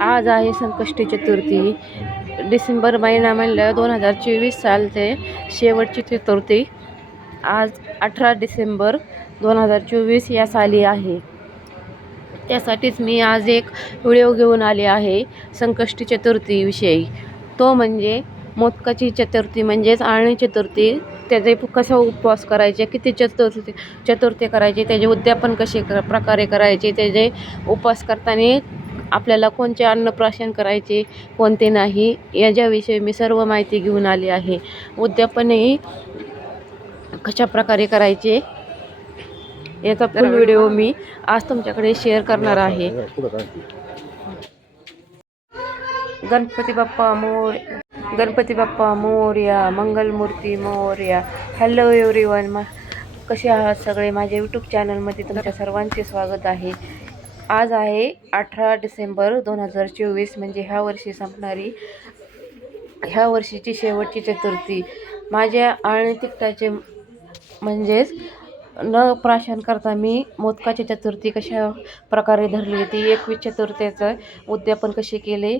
आज आहे संकष्टी चतुर्थी. डिसेंबर महिना म्हणलं दोन हजार चोवीस सालचे शेवटची चतुर्थी. आज अठरा डिसेंबर दोन हजार चोवीस या साली आहे. त्यासाठीच मी आज एक व्हिडिओ घेऊन आले आहे संकष्टी चतुर्थीविषयी तो म्हणजे मोदकाची चतुर्थी म्हणजेच आळणी चतुर्थी. त्याचे कसा उपवास करायचे किती चतुर्थी चतुर्थी करायचे त्याचे उद्यापन कसे कर प्रकारे करायचे त्याचे उपवास करताना आपल्याला कोणते अन्नप्राशन करायचे कोणते नाही याच्याविषयी मी सर्व माहिती घेऊन आली आहे. उद्यापनही कशा प्रकारे करायचे याचा फुल व्हिडिओ मी आज तुमच्याकडे शेअर करणार आहे. गणपती बाप्पा मोर गणपती बाप्पा मोर्या मंगलमूर्ती मोर्या हॅलो एव्हरीवन मा कसे आहात सगळे? माझ्या यूट्यूब चॅनलमध्ये तुमच्या सर्वांचे स्वागत आहे. आज आहे अठरा डिसेंबर दोन हजार चोवीस म्हणजे ह्या वर्षी संपणारी ह्या वर्षीची शेवटची चतुर्थी. माझ्या आळणी म्हणजेच न प्राशन करता मी मोदकाची चतुर्थी कशा प्रकारे धरली ती एकवीस चतुर्थीचं उद्यापन कसे केले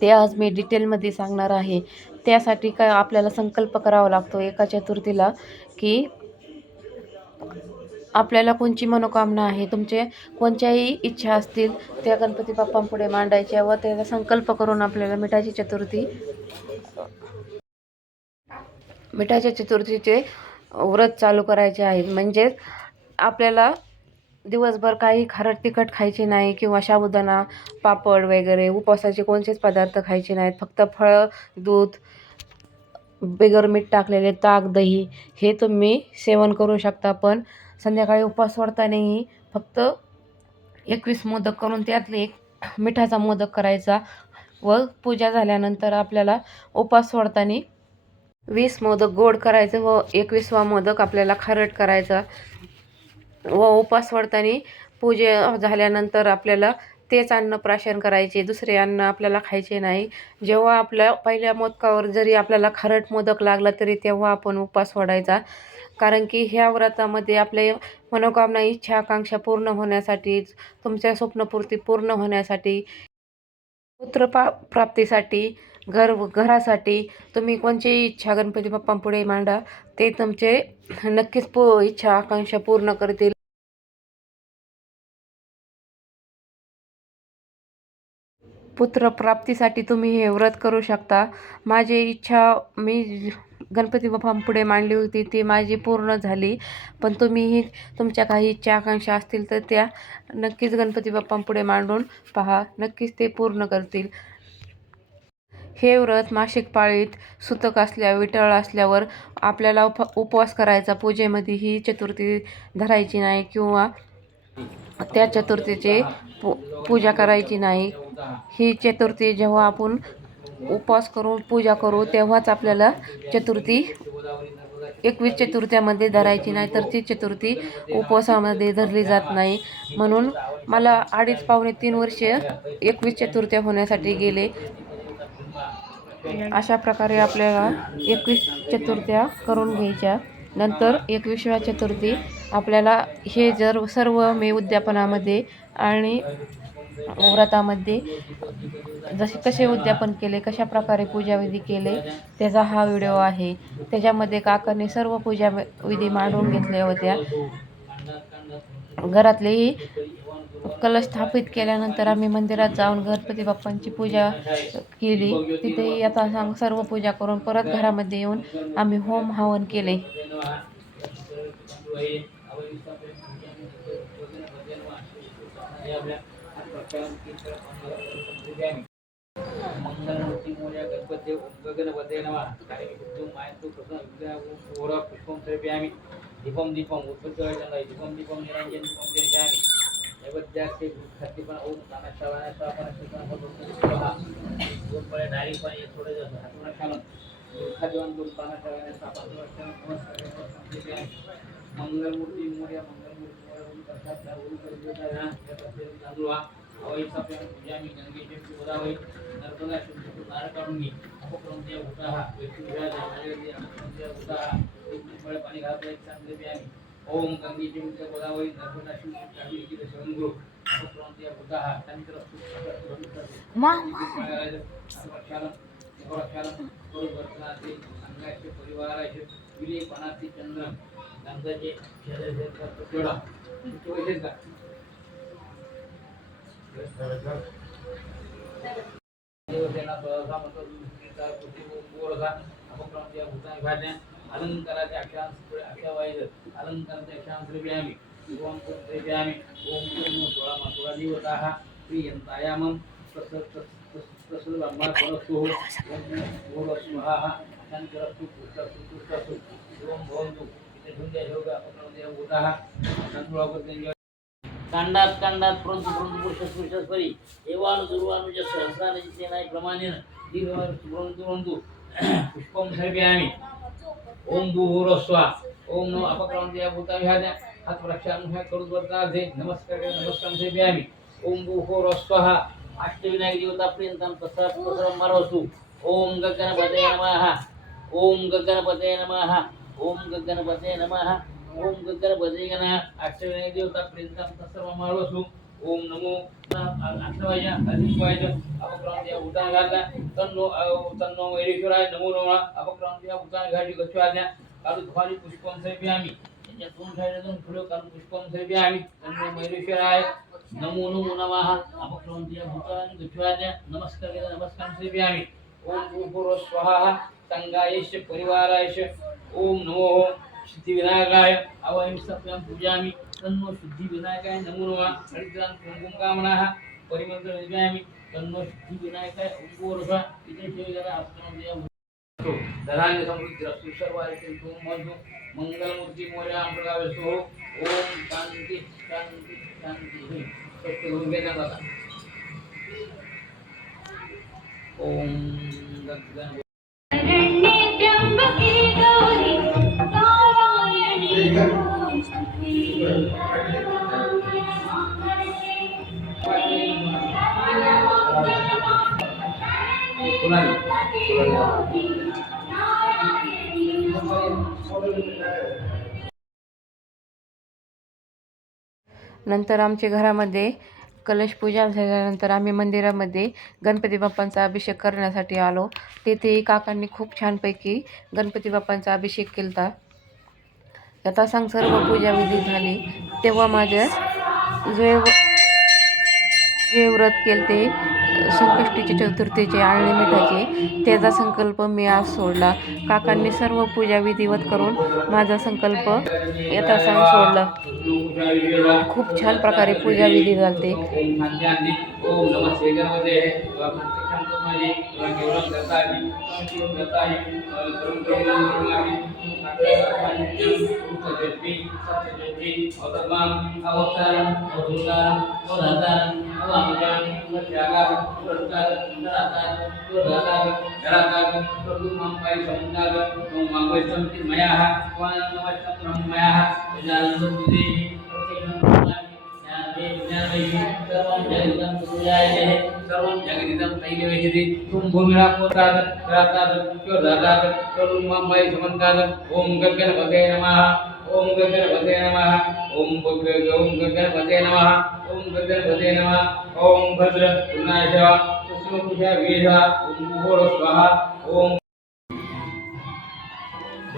ते आज मी डिटेलमध्ये सांगणार आहे. त्यासाठी काय आपल्याला संकल्प करावा लागतो एका चतुर्थीला की आपल्याला कोणची मनोकामना आहे तुमचे कोणत्याही इच्छा असतील त्या गणपती बाप्पांपुढे मांडायच्या व त्याचा संकल्प करून आपल्याला मिठाची चतुर्थी मिठाच्या चतुर्थीचे व्रत चालू करायचे आहेत म्हणजेच आपल्याला दिवसभर काही खारट तिखट खायचे नाही किंवा साबुदाणा पापड वगैरे उपवासाचे कोणतेच पदार्थ खायचे नाहीत. फक्त फळं दूध बिगर मीठ टाकलेले ताक दही हे तुम्ही सेवन करू शकता. पण संध्याकाळी उपवास सोडतानाही फक्त एकवीस मोदक करून त्यातले एक मिठाचा मोदक करायचा व पूजा झाल्यानंतर आपल्याला उपवास सोडताना वीस मोदक गोड करायचं व एकवीसवा मोदक आपल्याला खारट करायचा. व उपवास सोडताना पूजे झाल्यानंतर आपल्याला तेच अन्न प्राशन करायचे दुसरे अन्न आपल्याला खायचे नाही. जेव्हा आपल्या पहिल्या मोदकावर जरी आपल्याला खारट मोदक लागला तरी तेव्हा आपण उपवास सोडायचा कारण की ह्या व्रतामध्ये आपले मनोकामना इच्छा आकांक्षा पूर्ण होण्यासाठी तुमच्या स्वप्नपूर्ती पूर्ण होण्यासाठी पुत्र पा प्राप्तीसाठी घर घरासाठी तुम्ही कोणचीही इच्छा गणपती बाप्पांपुढे मांडा ते तुमचे नक्कीच पू इच्छा आकांक्षा पूर्ण करतील. पुत्र प्राप्तीसाठी तुम्ही हे व्रत करू शकता. माझी इच्छा मी गणपती बाप्पांपुढे मांडली होती ती माझी पूर्ण झाली. पण तुम्हीही तुमच्या काही इच्छा आकांक्षा असतील तर त्या नक्कीच गणपती बाप्पांपुढे मांडून पहा. नक्कीच ते पूर्ण करतील. हे व्रत मासिक पाळीत सुतक असल्या विटळ असल्यावर आपल्याला उप उपवास करायचा. पूजेमध्ये ही चतुर्थी धरायची नाही किंवा त्या चतुर्थीचे पू पूजा करायची नाही. ही चतुर्थी जेव्हा आपण उपवास करून पूजा करू तेव्हाच आपल्याला चतुर्थी एकवीस चतुर्थ्यामध्ये धरायची नाही तर ती चतुर्थी उपवासामध्ये धरली जात नाही. म्हणून मला अडीच पावणे तीन वर्ष एकवीस चतुर्थ्या होण्यासाठी गेले. अशा प्रकारे आपल्याला एकवीस चतुर्थ्या करून घ्यायच्या. नंतर एकविसव्या चतुर्थी आपल्याला हे जर सर्व मी उद्यापनामध्ये आणि व्रतामध्ये जसे कसे उद्यापन केले कशा प्रकारे पूजाविधी केले त्याचा हा व्हिडिओ आहे. त्याच्यामध्ये काकांनी सर्व पूजा विधी मांडून घेतल्या होत्या. घरातलेही कलश स्थापित केल्यानंतर आम्ही मंदिरात जाऊन गणपती बाप्पांची पूजा केली. तिथेही आता सांग सर्व पूजा करून परत घरामध्ये येऊन आम्ही होम हवन केले. दीपम मोर्या गणपते गणपते नमः कार्यक्रम मायंतु प्रसन्न विद्या ओरा पुष्पम सर्पयामि दीपम दीपम उत्पत्तिवचनाय दीपम दीपम निरंजन दीपम दर्शयामि नैवेद्याचे खाद्यपण ओम कामेश्वराय स्थापन शिकन होतो दोन पळे डायरी पण एक थोडे हातून खालून खाद्यवान दोन कामेश्वराय स्थापन नमस्कार मंगलमूर्ती मोर्या मंगलमूर्ती मोर्या ओम तथात्या ओम परिवेदा तांदूळ अवैसा पूजामी गंगेचे गोदावरी नर्मदा शुद्ध नार काढून घे अपक्रम ते उठा हा व्यक्ती विवाह झालेले अपक्रम ते उठा हा एक फळ पाणी घालतो एक चांगले प्यामी ओम गंगी चिमित गोदावरी नर्मदा सिंधु कावेरी की संगु उपरांतिया बुद्धः तंत्र माँ। माँ सर्वक्षालम सर्वक्षालम गुरु वर्तनाति अंगाचे परिवाराचे विले पनाति चंद्र नंदाचे शरीर कर्तव्यडा तो हे। का देवसेना प्रधानमंत्री मोरगा अपक्रांतिया भूताई भाजन अलंकाराच्या अक्षांश अक्षावाईज अलंकाराच्या अक्षांश द्रव्यामि ओम द्रव्यामि ओम पूर्ण सोळा मासुरा देवताः प्रियंतायामं. तस् तस् तस् परस्तु. ओम शंकरस्तु पुष्टस्तु तुष्टस्तु ओम भवन्तु. इथे धुंद्या योग अपक्रांतीय भूताः. तंतुळावर कांडात कांडात परंतु परंतु पुरुषस पुरुषस परी। एवानु दुर्वानुज सहस्राने सेनाय प्रमाणेन दीर्घ परंतु परंतु पुष्पम सर्वयामि ओम भूभुरस्वा ओम नमः अपक्रांतीय भूताविहाद्या हात प्रक्षानुह्या करुत वर्तार्थे नमस्कार नमस्कार सेव्यामि ओम भूभुरस्वः अष्टविनायक देवता प्रियंतां तस्सात् प्रसरं मरोसु ओम गगनपते नमः ओम गगनपते नमः ओम गगनपते नमः ओम गगनपते गणः अष्टविनायक देवता प्रियंतां तत्सर्वं मरोसु ओम नमो अष्टवाय अधिकवाय अपक्रांतीय भूतान घातल्या तन्नो तन्नो वैरेश्वराय नमो नमः अपक्रांतीय भूतान घाटी गच्छवाद्या कालू ध्वारी पुष्पम सर्व्यामि त्यांच्या दोन साईडून फुलं कालू पुष्पम सर्व्यामि तन्नो वैरेश्वराय नमो नमो नमः अपक्रांतीय भूतान गच्छवाद्या नमस्कार केला नमस्कार सर्व्यामि ओम भूर्भुवः स्वाहा संगायश परिवारायश ओम नमो सिद्धिविनायकाय अवयं सत्यं पूजामि तन्नो शुद्धि विनायकाय नमो नमः. हरिद्रां कुंकुम कामनाः परिमंत्र निर्मामि तन्नो शुद्धि विनायकाय ओंगोरस इति शेगरा म्हणजे अपक्रांतीय धनान्य समृद्धिरस्तु सर्वारिकं मधु मंगलमूर्ती मोर्या प्रकाशो ओम शांति शांति शांति. स्वस्त करून घेण्यात आता. ओम गगन नंतर आमच्या घरामध्ये कलश पूजा झाल्यानंतर आम्ही मंदिरामध्ये गणपती बाप्पांचा अभिषेक करण्यासाठी आलो. तेथेही काकांनी खूप छानपैकी गणपती बाप्पांचा अभिषेक केला आता सांग सर्व पूजाविधी झाली. तेव्हा माझ्या जे जे व्रत केले ते संकष्टीचे चतुर्थीचे आणि मिठाचे त्याचा संकल्प मी आज सोडला. काकांनी सर्व पूजा विधिवत करून माझा संकल्प येता सांग सोडला. खूप छान प्रकारे पूजा विधी झालते. ओम शांती शांती ओम नमः श्री गणपते शांतमये केवलं दत्ताजी केवलं दत्ताजी सर्वं केवलं केवलामि सत्यजति सत्यजति अवतमाम अवतारम अवतारम अवधातारम अवामजाम त्यागार पुरस्कार नरातार पुरदातार नरातार प्रभुमं पाय समुदार ओम मांगवैसं मयाः वानं नमस्तं ब्रह्मयाः विजानन्दुदे सर्वं जगदिदं पूजायते सर्वं जगदिदं तैलवेहिते तुम भूमिरापोताद राताद योदाताद करुं मामय समन्ताद ओम गगनपते नमः ओम गगनपते नमः ओम गग ओम गगनपते नमः ओम गगनपते नमः ओम भद्र गुणाशवा सुष्मकुशा वीरा ओम भूर स्वाहा ओम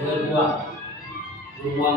भगवा रूपं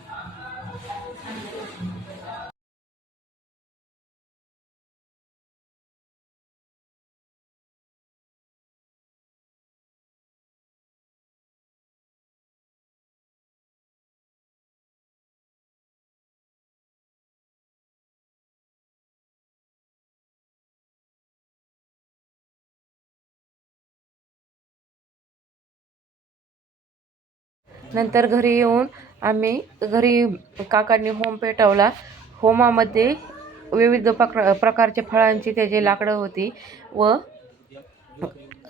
नंतर घरी येऊन आम्ही घरी काकांनी होम पेटवला. होमामध्ये विविध प्रकार प्रकारच्या फळांची त्याची लाकडं होती व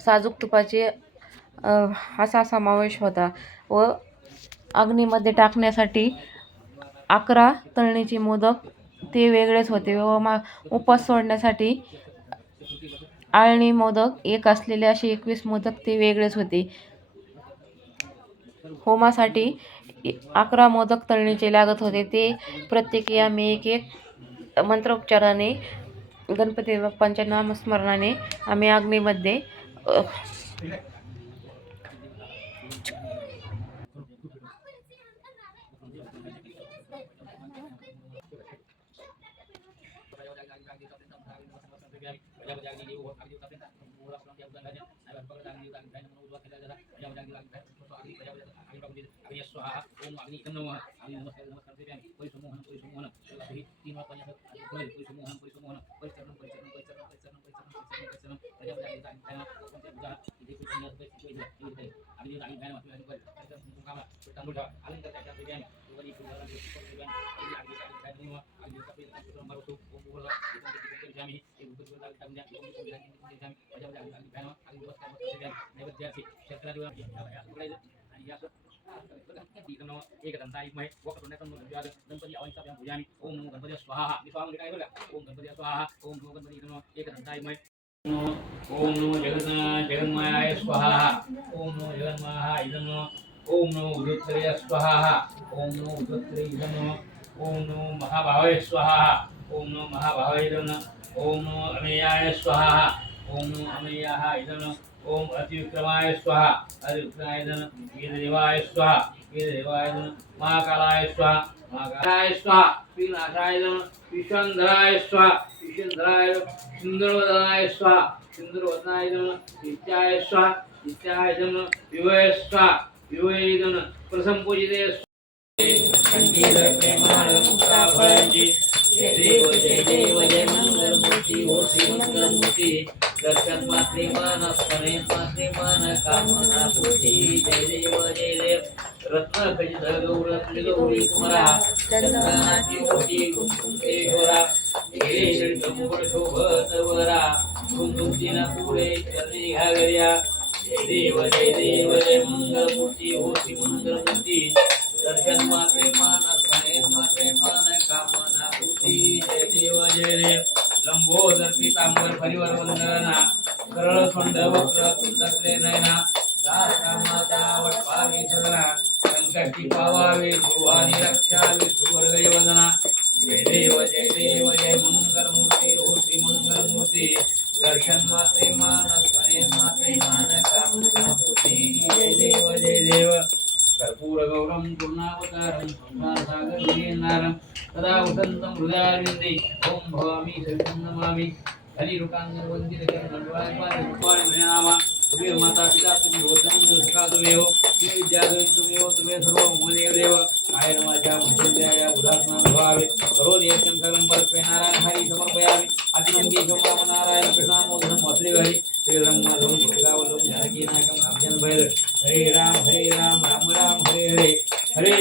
साजूक तुपाचे असा समावेश होता व अग्नीमध्ये टाकण्यासाठी अकरा तळणीचे मोदक ते वेगळेच होते व मा उपास सोडण्यासाठी आळणी मोदक एक असलेले असे एकवीस मोदक ते वेगळेच होते. होमासाठी अकरा मोदक तळणीचे लागत होते. ते प्रत्येकी आम्ही एक एक मंत्रोच्चाराने गणपती बाप्पांच्या नामस्मरणाने आम्ही अग्नीमध्ये भय स्वाहा ओम अग्नि नम अग्नि नमस्कार नमस्कार देव्यामि परिसमोहन परिसमोहन सर्वाभिः तीन वार पंच परिसमोहन परिसमोहन परिचरण परिचरण परिचरण परिचरण परिचरण परिचरण परिचरण क्षेत्राधिवासी आणि या दंतायुग्मय वक्रतुंडकं गणपती अवनिष्ठाभ्यां पूजामि ओम नमो गणपती स्वाहा मी स्वाहा म्हणजे काय बघा ओम गणपती स्वाहा ओम नमो गणपती नमो एक दंतायुग्मय ओम नमो जगन् जगन्मायाय स्वाहा ओम नमो जगन्माहा इदं नमः ओम नमो उदोत्तरे स्वाहा ओम नमो उदोत्तरे इदं नमः ओम नमो महाभावाय स्वाहा ओम नमो महाभावाय इदं नमः ओम नमो अमेयाय स्वाहा ओम नमो अमेयाः इदं नमः ओम अतिविक्रमाय स्वाहा। अतिविक्रमाय धन गीरदेवाय स्वाहा। गीरदेवाय धन महाकालाय स्वाहा। महाकालाय स्वाहा। श्रीनाथाय धन विश्वंधराय स्वाहा। विश्वंधराय सुंदरवदनाय स्वाहा। सुंदरवदनाय धन नित्याय स्वाहा। नित्याय धन विवय स्वाहा। प्रसंपूजिते जय देव जय देव जय मंगलमूर्ती हो श्री मंगलमूर्ती दर्शन मात्रे मन स्मरे मात्रे मन कामना पूर्ती जय देव जय देव रत्न खचित गौर गौरी कुमारा चंदनाची ओटी कुंकुमेश्वरा हे शोभत वरा पुढे चरणी घागर्या जय देव जय देव जय मंगलमूर्ती हो मंगलमूर्ती दर्शन मानस मान लंबोदर पितांबर परिवर वंदना सरळ खंड वक्र तुंदत्रे नयना दाता माता वटपावी जगना संकटी पावावी भुवानी रक्षावी मृदारविन्दे ॐ भवामि सविनमामि माता पिता तुम्ही हो सखा तुम्ही हो तुम्ही विद्यादेव तुम्ही सर्व मोनेव देव काय नमाच्या मुख्याया उदासना भावे करो नियतम सर्वं परस्मै नारायण हरी समर्पयामि अतिनंदी सोमराम नारायण कृष्णाम मोदनम भैर हरे राम हरे राम राम राम हरे हरे हरे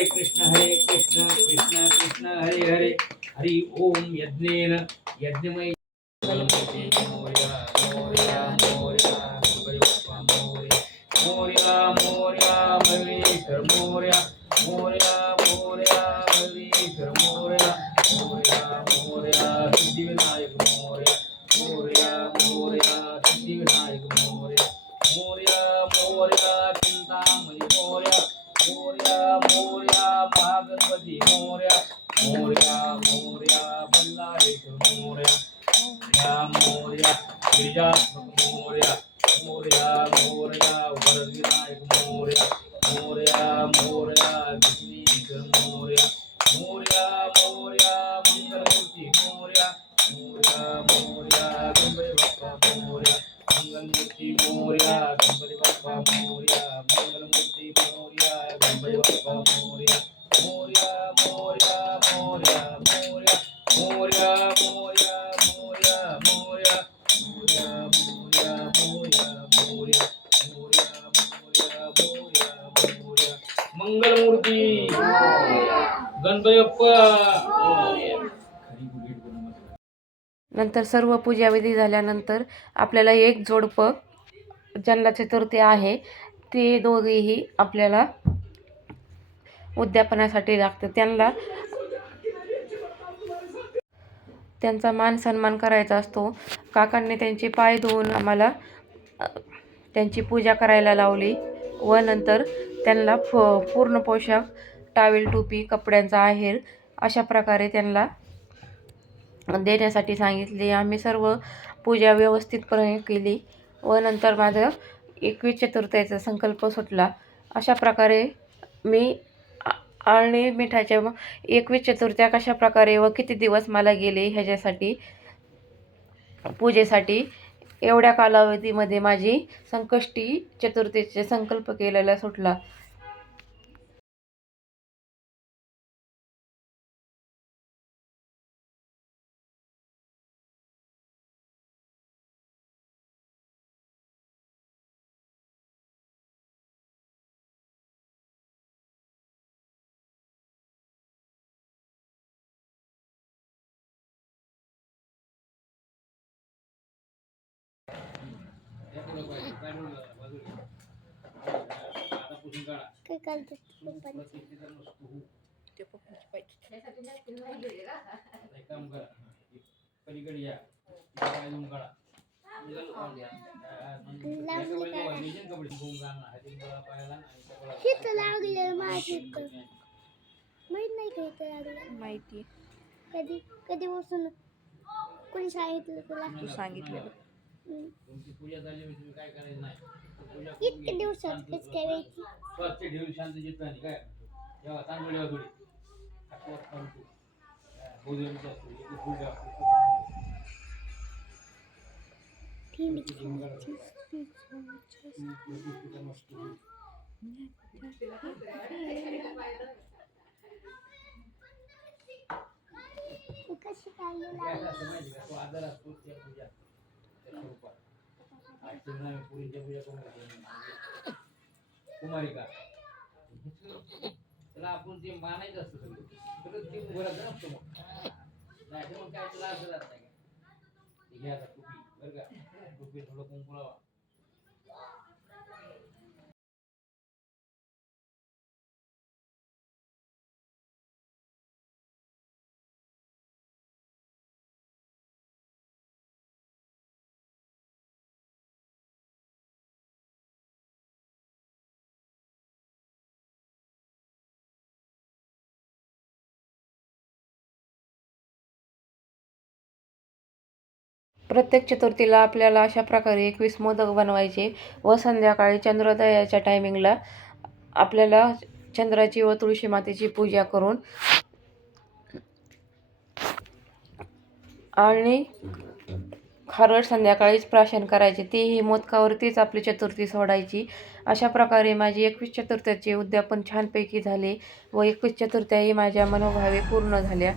त्यानंतर सर्व पूजाविधी झाल्यानंतर आपल्याला एक जोडपं ज्यांना चतुर्थी आहे ते दोघेही आपल्याला उद्यापनासाठी लागतं. त्यांना त्यांचा मान सन्मान करायचा असतो. काकांनी त्यांचे पाय धुवून आम्हाला त्यांची पूजा करायला लावली व नंतर त्यांना फ पूर्ण पोशाख टावेल टोपी कपड्यांचा आहेर अशा प्रकारे त्यांना देण्यासाठी सांगितले. आम्ही सर्व पूजा व्यवस्थितपणे केली व नंतर माझं एकवीस चतुर्थीचा संकल्प सुटला. अशा प्रकारे मी आ- मिठाच्या एकवीस चतुर्थ्या कशा प्रकारे व किती दिवस मला गेले ह्याच्यासाठी पूजेसाठी एवढ्या कालावधीमध्ये माझी संकष्टी चतुर्थीचे संकल्प केलेला सुटला. लागलं इथं माहीत नाही का इथं लागलं माहिती कधी कधी बसून कोणी सांगितलं तुला सांगितलेलं हम्म. तुमची पूजा झाली म्हणजे तुम्ही काय करायचं नाही. पूजा करून इतक्या घ्या. दिवसात शांत कस काय व्हायची स्वच्छ ठेवून शांत चित्त आणि काय? जेव्हा तांदूळ ठेवा थोडी आठवत थांबतो भोजनाची असते एक पूजा ठीक तू कशी काय काय असतं माहिती का तो आजार असतो त्या पूजा त्या स्वरूपात आम्ही पुरीच्या पूजा करून घेतो. कुमारिका. त्याला आपण ते मानायचं असतं सगळं सगळं ते उभं नसतो मग नाही मग काय तुला असं जात नाही घ्या आता टोपी बरं का? टोपी थोडं कुंकू प्रत्येक चतुर्थीला आपल्याला अशा प्रकारे एकवीस मोदक बनवायचे व संध्याकाळी चंद्रोदयाच्या टायमिंगला आपल्याला चंद्राची व तुळशी मातेची पूजा करून आणि खारट संध्याकाळीच प्राशन करायचे. तीही मोदकावरतीच आपली चतुर्थी सोडायची. अशा प्रकारे माझी एकवीस चतुर्थ्याचे उद्यापन छानपैकी झाले व एकवीस चतुर्थ्याही माझ्या मनोभावे पूर्ण झाल्या.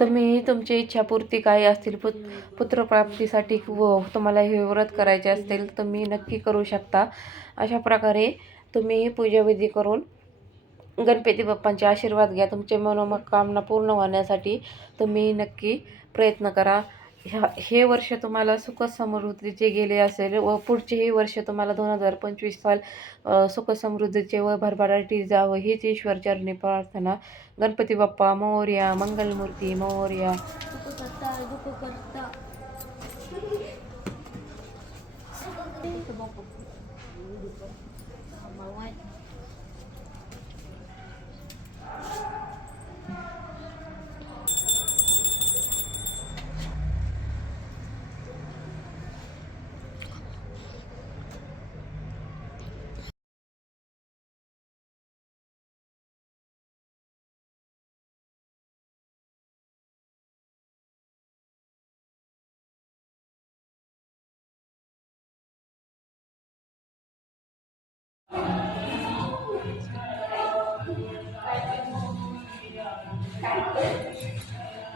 तुम्ही तुमची इच्छापूर्ती काही असतील पुत पुत्रप्राप्तीसाठी व तुम्हाला हे व्रत करायचे असतील तुम्ही नक्की करू शकता. अशा प्रकारे तुम्ही ही पूजाविधी करून गणपती बाप्पांचे आशीर्वाद घ्या. तुमचे मनोकामना पूर्ण होण्यासाठी तुम्ही नक्की प्रयत्न करा. ह्या हे वर्ष तुम्हाला सुख समृद्धीचे गेले असेल व पुढचेही वर्ष तुम्हाला दोन हजार पंचवीस साल सुख समृद्धीचे व भरभराटी जावं हीच ईश्वरचरणी प्रार्थना. गणपती बाप्पा मौर्या मंगलमूर्ती मौर्या.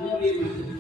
no